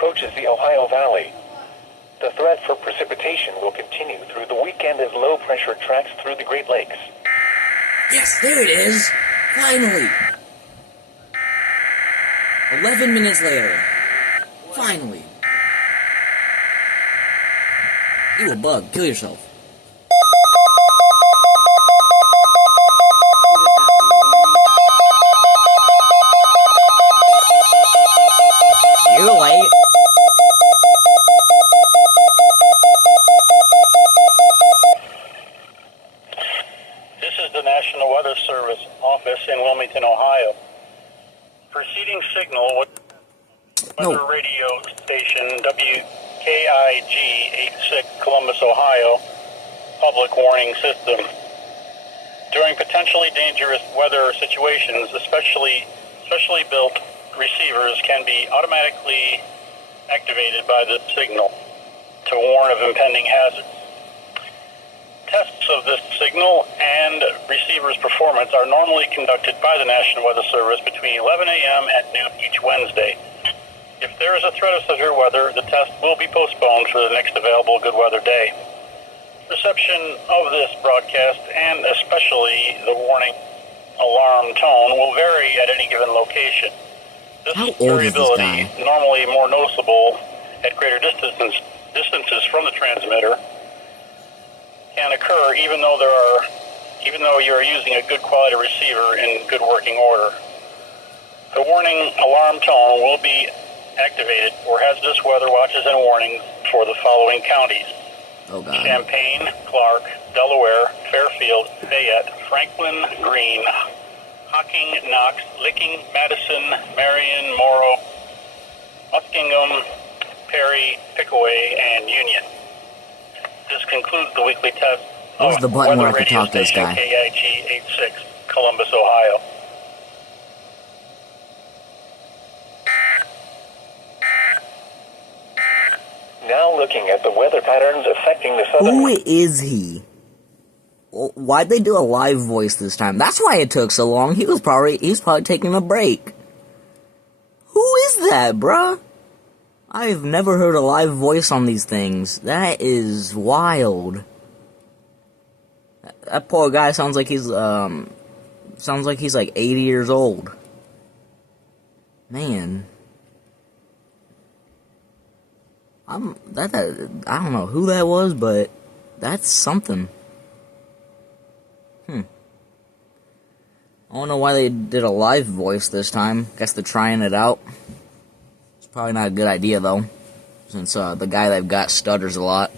approaches the Ohio Valley. The threat for precipitation will continue through the weekend as low pressure tracks through the Great Lakes. Yes, there it is! Finally! 11 minutes later. Finally. You a bug. Kill yourself. You're late. This is the National Weather Service office in Wilmington, Ohio. Preceding signal weather radio station WKIG 86 Columbus, Ohio, public warning system. During potentially dangerous weather situations, especially built receivers can be automatically activated by the signal to warn of impending hazards. Tests of this signal and receiver's performance are normally conducted by the National Weather Service between 11 a.m. and noon each Wednesday. If there is a threat of severe weather, the test will be postponed for the next available good weather day. Reception of this broadcast, and especially the warning alarm tone, will vary at any given location. This How old is this variability, guy? normally more noticeable at greater distances from the transmitter, can occur even though you are using a good quality receiver in good working order. The warning alarm tone will be activated for hazardous weather watches and warnings for the following counties: Oh god. Champaign, Clark, Delaware, Fairfield, Fayette, Franklin, Greene, Hocking, Knox, Licking, Madison, Marion, Morrow, Muskingum, Perry, Pickaway, and Union. This concludes the weekly test Where's of the button where I weather can talk to this radio guy? station KIG 86, Columbus, Ohio. Now looking at the weather patterns affecting the southern... Who is he? Why'd they do a live voice this time? That's why it took so long. He's probably taking a break. Who is that, bruh? I've never heard a live voice on these things. That is wild. That poor guy sounds like he's like 80 years old. Man. I don't know who that was, but that's something. I don't know why they did a live voice this time. Guess they're trying it out. It's probably not a good idea, though, since the guy they've got stutters a lot.